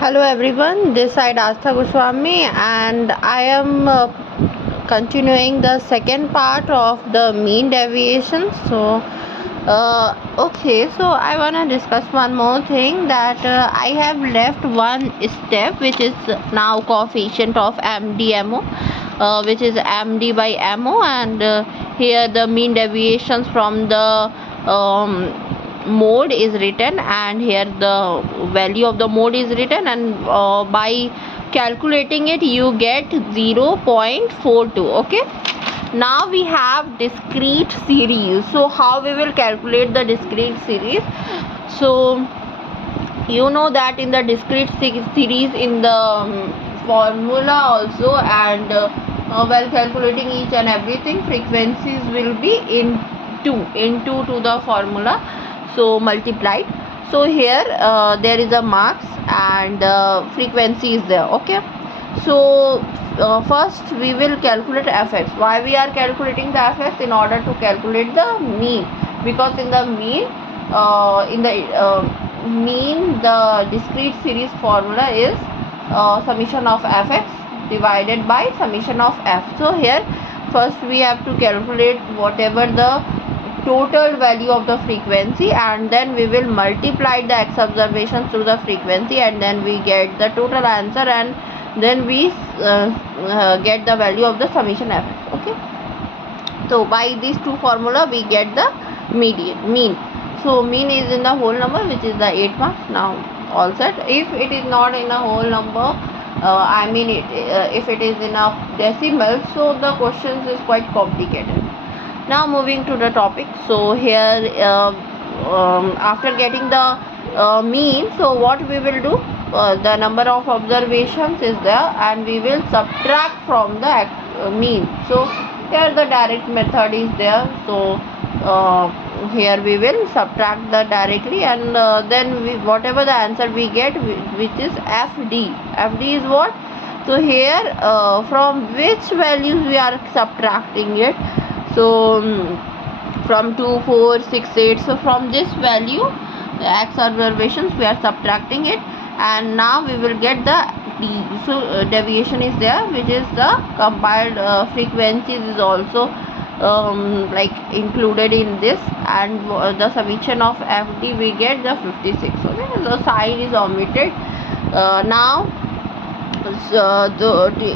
Hello everyone, this side Astha Goswami, and I am continuing the second part of the mean deviation. So I want to discuss one more thing that I have left one step which is now coefficient of MDMO, which is MD by MO, and here the mean deviations from the mode is written, and here the value of the mode is written, and by calculating it you get 0.42. okay, now we have discrete series. So how we will calculate the discrete series? So you know that in the discrete series in the formula also, and while calculating each and everything, frequencies will be into to the formula, so multiplied. So here there is a marks and frequency is there. okay, so first we will calculate fx. Why we are calculating the fx? In order to calculate the mean, because in the mean the discrete series formula is summation of fx divided by summation of f. So here first we have to calculate whatever the total value of the frequency, and then we will multiply the x observations through the frequency, and then we get the total answer, and then we get the value of the summation f. okay, so by these two formula we get the mean. So mean is in the whole number, which is the 8 marks. Now all set. If it is not in a whole number, if it is in a decimal, so the questions is quite complicated. Now moving to the topic. So here after getting the mean, so what we will do, the number of observations is there, and we will subtract from the mean. So here the direct method is there. So here we will subtract the directly, and then whatever the answer we get, which is fd is what? So here from which values we are subtracting it? So from 2, 4, 6, 8, so from this value, the x observations, we are subtracting it, and now we will get the d. So deviation is there, which is the compiled frequencies is also like included in this, and the summation of fd we get the 56. okay, the sign is omitted. Now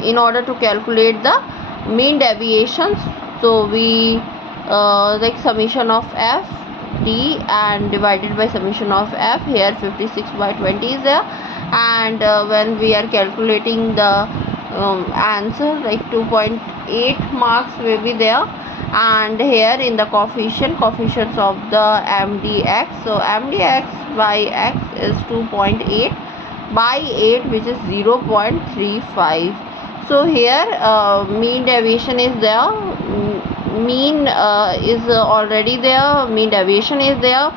in order to calculate the mean deviations, so we like summation of f d and divided by summation of f. Here 56 by 20 is there, and when we are calculating the answer, like 2.8 marks will be there. And here in the coefficients of the mdx, so mdx by x is 2.8 by 8, which is 0.35. so here mean deviation is there, mean is already there, mean deviation is there.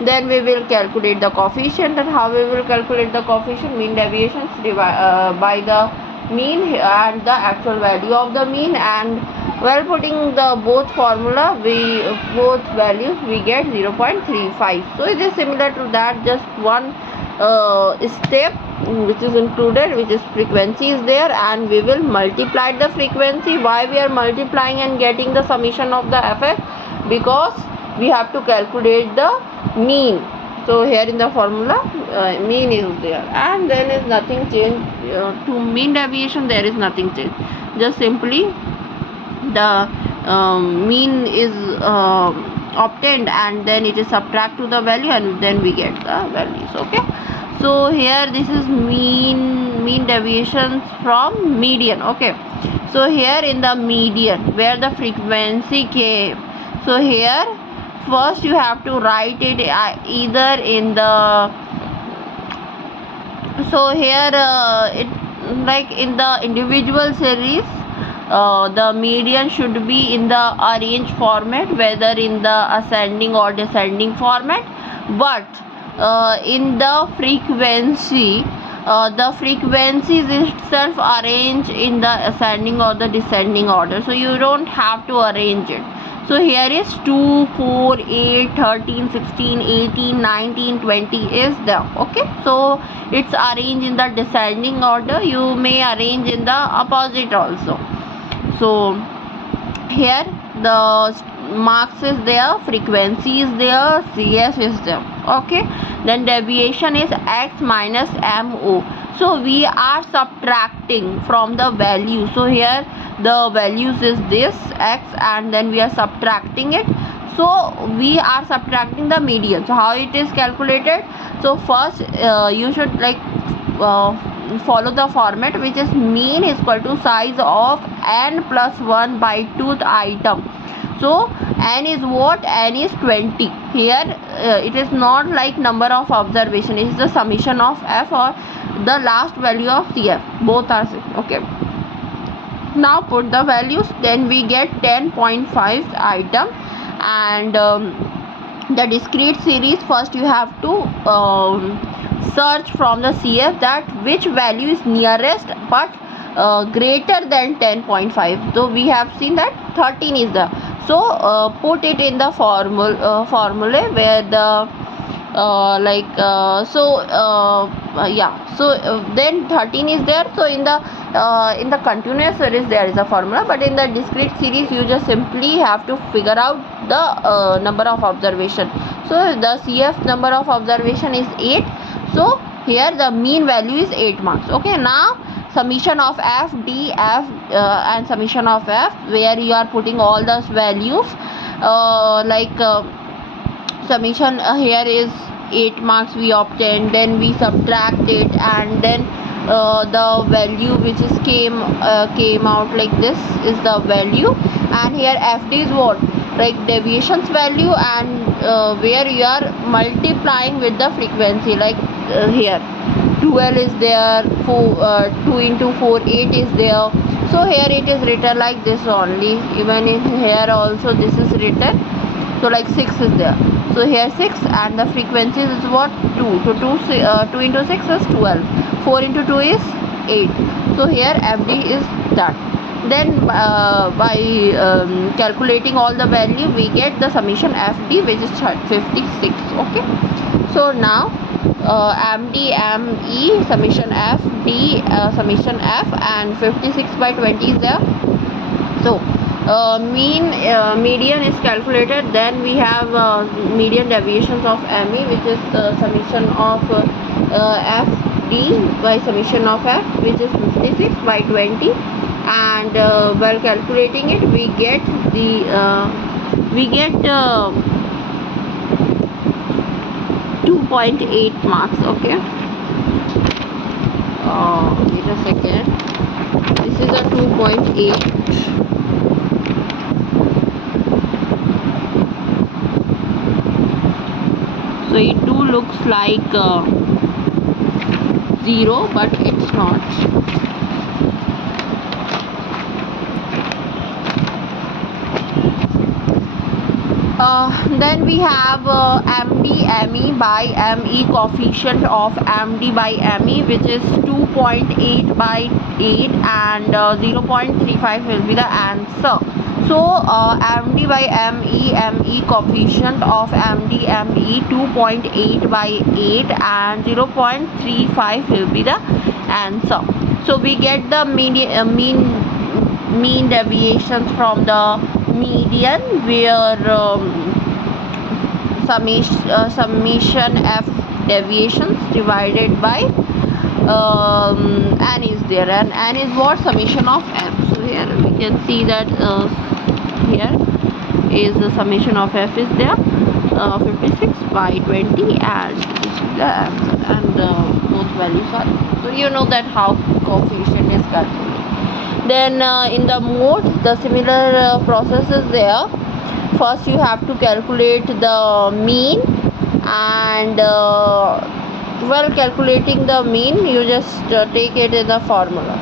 Then we will calculate the coefficient. And how we will calculate the coefficient? Mean deviations by the mean and the actual value of the mean, and while putting the both formula, both values we get 0.35. so it is similar to that, just one step which is included, which is frequency is there, and we will multiply the frequency. Why we are multiplying and getting the summation of the fx? Because we have to calculate the mean. So here in the formula mean is there, and then is nothing change to mean deviation. There is nothing change, just simply the mean is obtained, and then it is subtract to the value, and then we get the values. okay, so here this is mean deviations from median. okay, so here in the median where the frequency came, so here first you have to write it either in the, so here it like in the individual series, the median should be in the arranged format, whether in the ascending or descending format. But in the frequency, the frequencies itself arrange in the ascending or the descending order, so you don't have to arrange it. So here is 2, 4, 8, 13, 16, 18, 19, 20 is there. Okay, so it's arranged in the descending order. You may arrange in the opposite also. So here the marks is there, frequency is there, CF is there. Okay, then deviation is x minus MO. So we are subtracting from the value. So here the values is this x, and then we are subtracting it. So we are subtracting the median. So how it is calculated? So first you should follow the format, which is mean is equal to size of n plus 1 by 2th item. So n is what? N is 20. Here it is not like number of observation, it is the summation of f or the last value of CF, both are same. Okay, now put the values, then we get 10.5 item. And the discrete series, first you have to search from the CF that which value is nearest but greater than 10.5. so we have seen that 13 is the, so put it in the formula where the then 13 is there. So in the continuous series there is a formula, but in the discrete series you just simply have to figure out the number of observation. So the CF number of observation is 8. So here the mean value is 8 marks. Okay, now summation of f, d, f and summation of f, where you are putting all those values summation here is 8 marks we obtained, then we subtract it, and then the value which is came out like this is the value. And here fd is what? Like deviations value, and where you are multiplying with the frequency, like here 12 is there, 2 into 4 8 is there. So here it is written like this only, even in here also this is written. So like 6 is there, so here 6, and the frequencies is what? 2. So 2 into 6 is 12, 4 into 2 is 8. So here fd is that. Then by calculating all the value, we get the summation fd, which is 56. Okay, so now md, me, summation f, d, summation f, and 56 by 20 is there. So median is calculated. Then we have median deviations of me, which is summation of fd by summation of f, which is 56 by 20. And while calculating it, we get the 2.8 marks. Okay, wait a second, this is a 2.8. So it do looks like 0, but it's not. Then we have MD ME by ME, coefficient of MD by ME, which is 2.8 by 8, and 0.35 will be the answer. So MD by ME, coefficient of MD ME 2.8 by 8 and 0.35 will be the answer. So we get the mean deviations from the median, where summation f deviations divided by n is there, and n is what? Summation of f. So here we can see that here is the summation of f is there, 56 by 20, and this is the answer, and both values are. So you know that how coefficient is calculated. Then in the modes, the similar process is there. First you have to calculate the mean, and while calculating the mean, you just take it in the formula.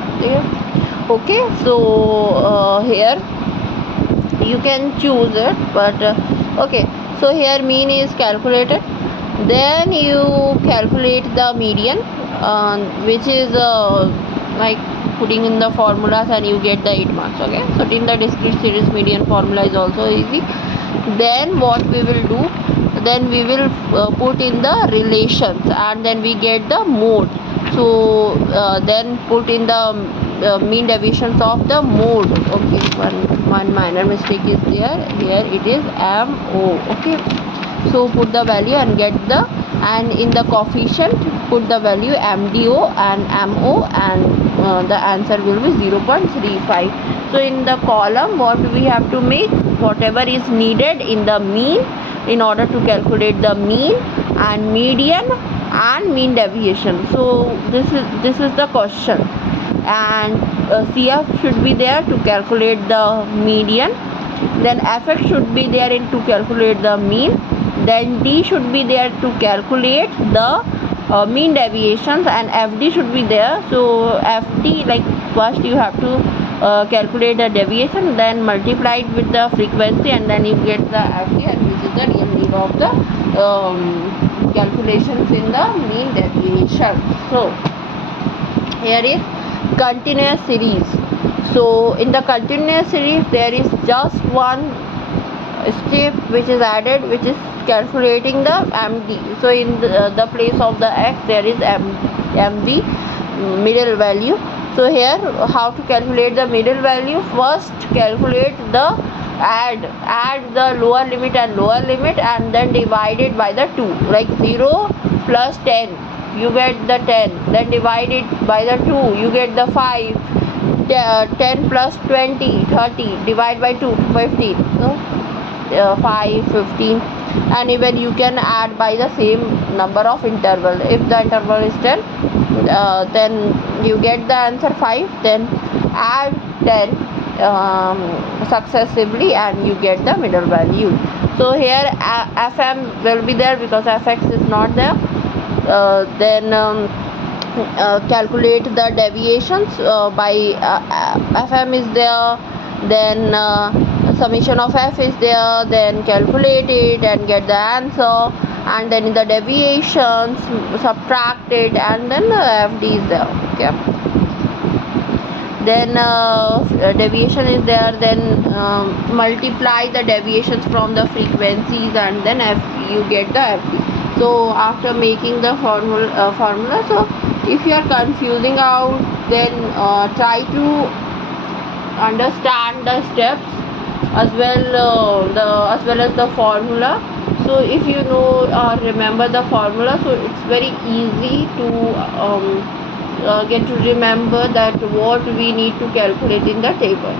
Okay, so here you can choose it, but okay, so here mean is calculated. Then you calculate the median, which is like putting in the formulas and you get the 8 marks. Okay, so in the discrete series median formula is also easy. Then what we will do, then we will put in the relations and then we get the mode. So then put in the mean deviations of the mode. Okay, one minor mistake is there. Here it is MO. Okay, so put the value and get the, and in the coefficient put the value MDO and MO, and the answer will be 0.35. so in the column what we have to make, whatever is needed in the mean in order to calculate the mean and median and mean deviation. So this is the question, and CF should be there to calculate the median, then Fx should be there in to calculate the mean, then D should be there to calculate the mean deviations, and FD should be there. So FD, like first you have to calculate the deviation, then multiply it with the frequency, and then you get the FD, and which is the real need of the calculations in the mean deviation. So here is continuous series. So in the continuous series there is just one step which is added, which is calculating the MD. So in the place of the X there is MV, middle value. So here how to calculate the middle value? First calculate the add the lower limit and lower limit, and then divide it by the 2, like 0 plus 10 you get the 10, then divide it by the 2 you get the 5, 10 plus 20 30, divide by 2 15. So 5 15, and even you can add by the same number of interval. If the interval is 10, then you get the answer 5, then add 10 successively and you get the middle value. So here Fm will be there because Fx is not there. Then calculate the deviations by Fm is there, then summation of F is there, then calculate it and get the answer, and then in the deviations subtract it, and then FD is there. Okay, then deviation is there, then multiply the deviations from the frequencies, and then you get the FD. So after making the formula, so if you are confusing out, then try to understand the steps as well as the formula. So if you know or remember the formula, so it's very easy to get to remember that what we need to calculate in the table.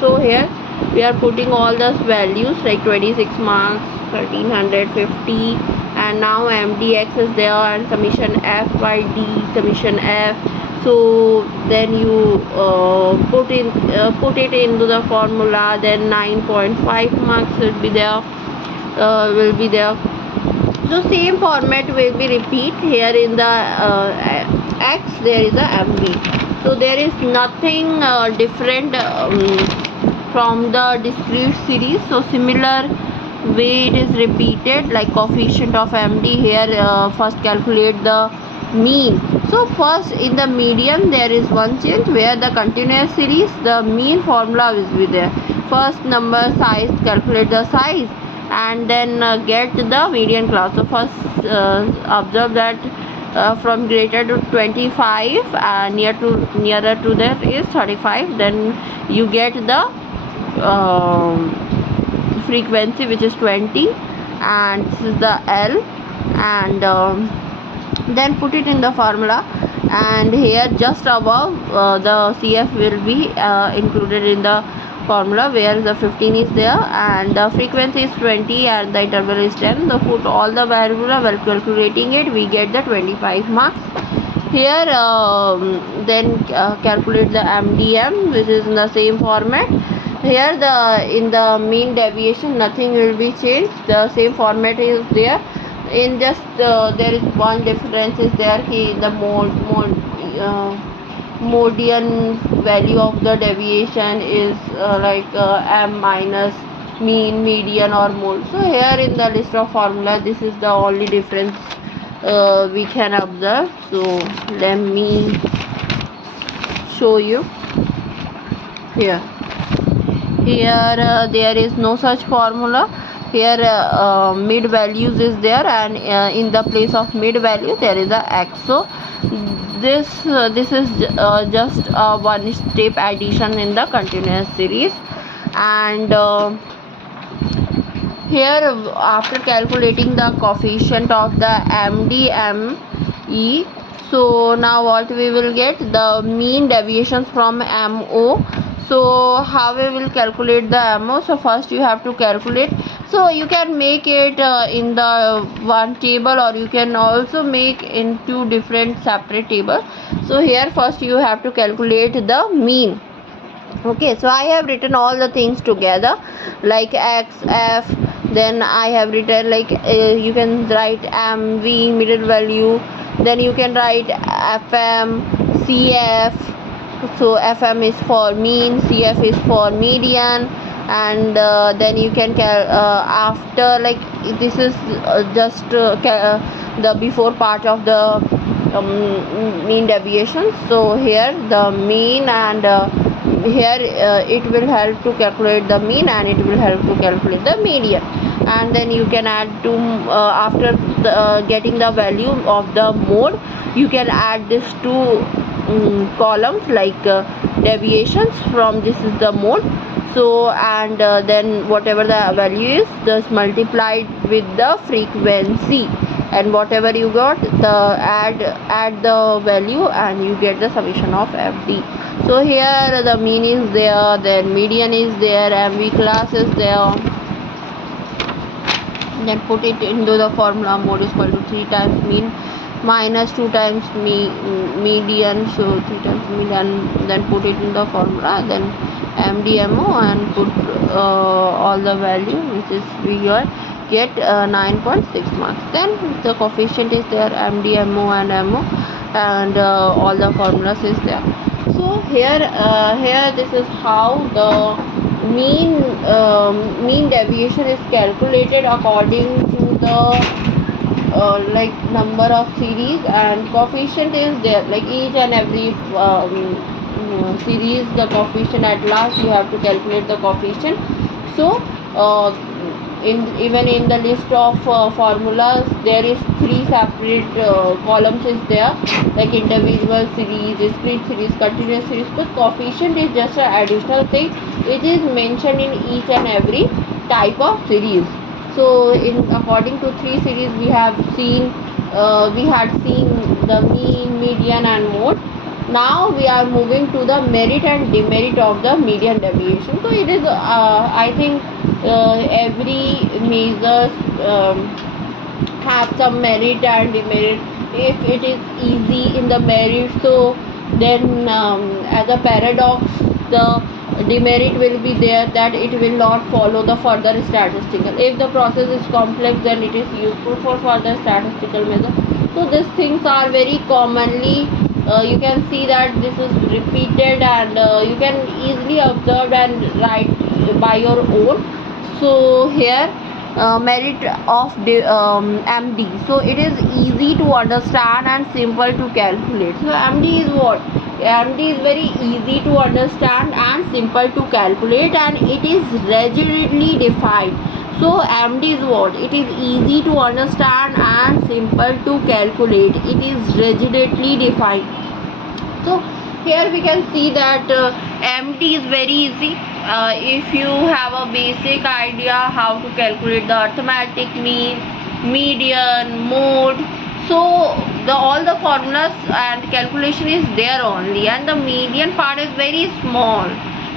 So here we are putting all those values like 26 marks, 1350, and now MDX is there, and summation F by D, summation F. So then you put it into the formula, then 9.5 marks will be there. So same format will be repeat here in the X. There is a MV. So there is nothing different from the discrete series. So similar way it is repeated, like coefficient of MD. Here first calculate the mean. So first in the median there is one change, where the continuous series the mean formula will be there. First number size, calculate the size, and then get the median class. So first observe that from greater to 25 nearer to that is 35, then you get the frequency, which is 20, and this is the L, and then put it in the formula, and here just above the CF will be included in the formula, where the 15 is there and the frequency is 20 and the interval is 10. So put all the variable while calculating it, we get the 25 marks. Here then calculate the MDM, which is in the same format. Here in the mean deviation nothing will be changed, the same format is there. In just there is one difference is there, the modian value of the deviation is like M minus mean, median or mode. So here in the list of formula this is the only difference we can observe. So let me show you here. There is no such formula. Here mid values is there, and in the place of mid value there is a x. So this is just one step addition in the continuous series. And here after calculating the coefficient of the MDME, so now what we will get? The mean deviations from MO. So how we will calculate the MO? So first you have to calculate. So you can make it in the one table, or you can also make in two different separate tables. So here first you have to calculate the mean. Okay, so I have written all the things together, like x, f, then I have written like you can write MV, middle value, then you can write FM, CF. So FM is for mean, CF is for median, and then you can after, like, this is just the before part of the mean deviation. So here the mean, and here it will help to calculate the mean, and it will help to calculate the median. And then you can add to after getting the value of the mode, you can add this two columns, like deviations from this is the mode. So and then whatever the value is, just multiplied with the frequency, and whatever you got, the add the value, and you get the summation of FD. So here the mean is there, then median is there, MV class is there. Then put it into the formula. Mode is equal to 3 times mean minus 2 times median. So 3 times median, then put it in the formula, then MDMO, and put all the value, which is we get 9.6 marks. Then the coefficient is there, MDMO and MO, and all the formulas is there. So here this is how the mean deviation is calculated according to the like number of series, and coefficient is there, like each and every series, the coefficient at last you have to calculate the coefficient. So even in the list of formulas, there is 3 separate columns is there, like individual series, discrete series, continuous series. But coefficient is just an additional thing. It is mentioned in each and every type of series. So according to 3 series we had seen the mean, median and mode. Now we are moving to the merit and demerit of the median deviation. So it is I think every measures have some merit and demerit. If it is easy in the merit, so then as a paradox, the demerit will be there, that it will not follow the further statistical. If the process is complex, then it is useful for further statistical measure. So these things are very commonly you can see that this is repeated, and you can easily observe and write by your own. So here merit of MD. So it is easy to understand and simple to calculate. So MD is what? MD is very easy to understand and simple to calculate, and it is rigidly defined. So MD is what? It is easy to understand and simple to calculate. It is rigidly defined. So here we can see that MD is very easy. If you have a basic idea how to calculate the arithmetic mean, median, mode, so all the formulas and calculation is there only, and the median part is very small.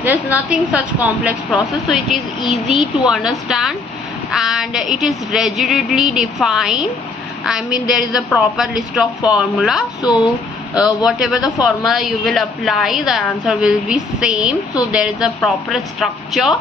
There's nothing such complex process, so it is easy to understand, and it is rigidly defined. I mean, there is a proper list of formula. So whatever the formula you will apply, the answer will be same. So there is a proper structure,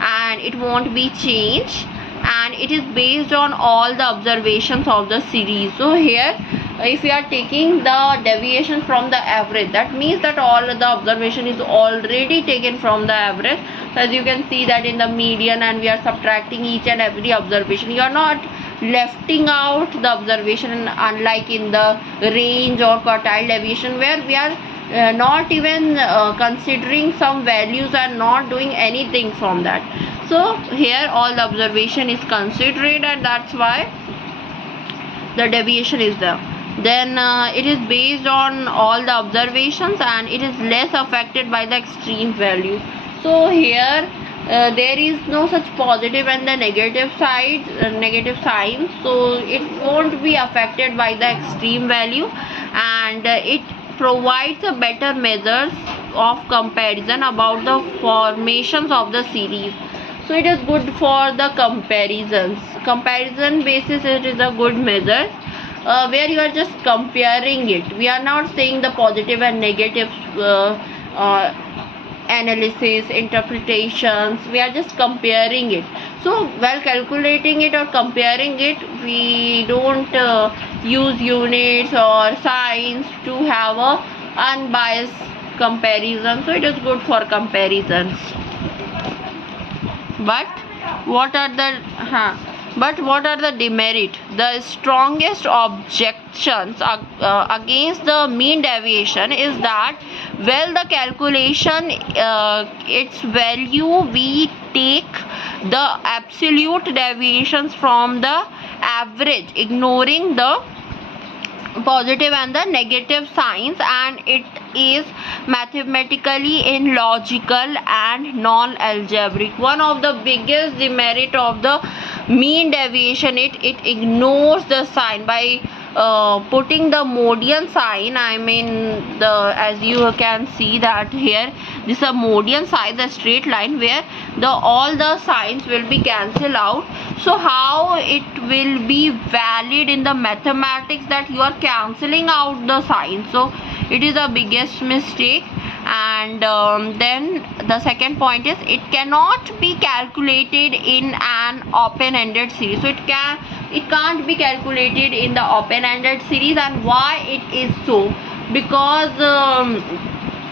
and it won't be changed, and it is based on all the observations of the series. So here if you are taking the deviation from the average, that means that all the observation is already taken from the average. As you can see that in the median, and we are subtracting each and every observation. You are not lefting out the observation, unlike in the range or quartile deviation, where we are not even considering some values and not doing anything from that. So here all the observation is considered, and that's why the deviation is there. Then it is based on all the observations and it is less affected by the extreme value. So here there is no such positive and the negative side, negative sign, so it won't be affected by the extreme value, and it provides a better measures of comparison about the formations of the series. So it is good for the comparison basis. It is a good measure where you are just comparing it. We are not saying the positive and negative uh, analysis, interpretations. We are just comparing it. So while calculating it or comparing it, we don't use units or signs to have a unbiased comparison. So it is good for comparisons. But what are the demerit? The strongest objections against the mean deviation is that while the calculation its value, we take the absolute deviations from the average, ignoring the positive and the negative signs, and it is mathematically illogical and non-algebraic. One of the biggest demerit of the mean deviation, it ignores the sign. By putting the modian sign, I mean, the as you can see that here this is a modian sign, the straight line where the all the signs will be cancelled out. So how it will be valid in the mathematics that you are cancelling out the signs? So it is the biggest mistake. And then the second point is it cannot be calculated in an open-ended series. So it can't be calculated in the open-ended series. And why it is so? Because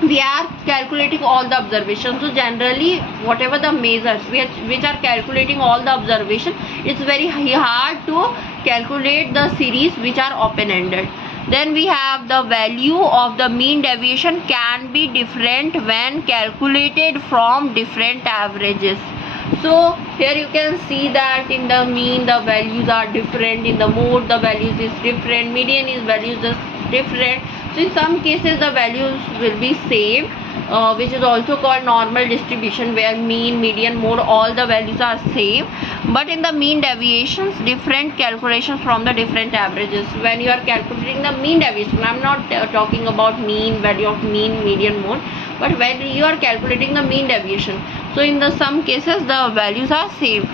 we are calculating all the observations. So generally whatever the measures which are calculating all the observation, it's very hard to calculate the series which are open-ended. Then we have the value of the mean deviation can be different when calculated from different averages. So here you can see that in the mean the values are different, in the mode the values is different, median is values is different. So in some cases the values will be same, which is also called normal distribution, where mean, median, mode, all the values are same. But in the mean deviations, different calculations from the different averages. When you are calculating the mean deviation, I am not talking about mean value of mean, median, mode, but when you are calculating the mean deviation, so in the some cases the values are same,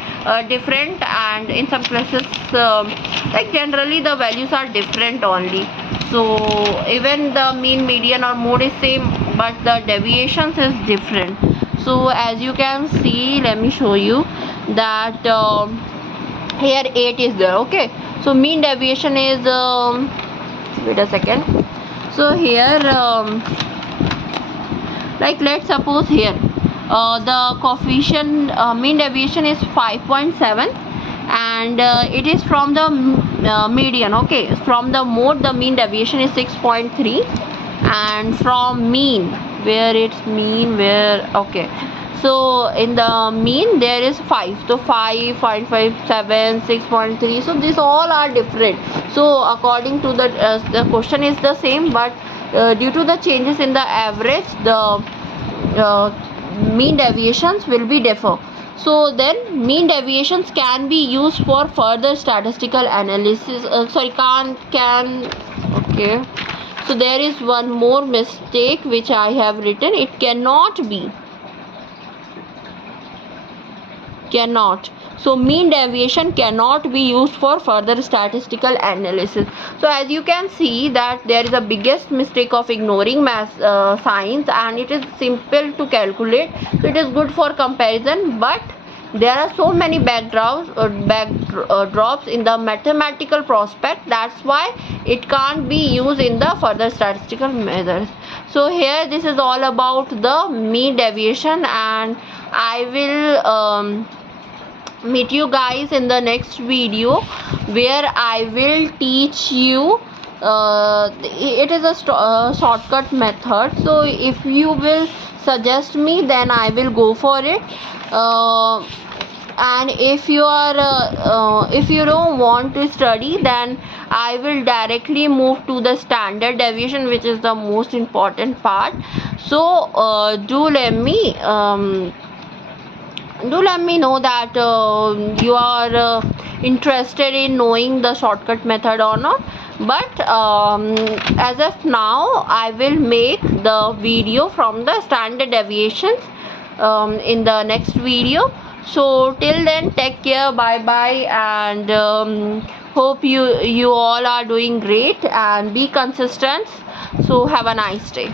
different, and in some cases like generally the values are different only. So even the mean, median or mode is same, but the deviations is different. So as you can see, let me show you that here 8 is there. Okay, so mean deviation is wait a second. So here like let's suppose here the coefficient mean deviation is 5.7, and it is from the median. Okay, from the mode the mean deviation is 6.3, and from mean, where it's mean, where okay, so in the mean there is 5, so 5.57, 6.3, so these all are different. So according to the question is the same, but due to the changes in the average, the mean deviations will be differ. So then mean deviations can be used for further statistical analysis. Okay, so there is one more mistake which I have written. It cannot. So mean deviation cannot be used for further statistical analysis. So as you can see that there is a biggest mistake of ignoring math signs, and it is simple to calculate. So it is good for comparison, but there are so many backdrops in the mathematical prospect. That's why it can't be used in the further statistical measures. So here this is all about the mean deviation, and I will meet you guys in the next video, where I will teach you it is a shortcut method. So if you will suggest me, then I will go for it. And if you are if you don't want to study, then I will directly move to the standard deviation, which is the most important part. So do let me know that you are interested in knowing the shortcut method or not. But as of now, I will make the video from the standard deviations in the next video. So till then, take care, bye bye, and hope you all are doing great and be consistent. So have a nice day.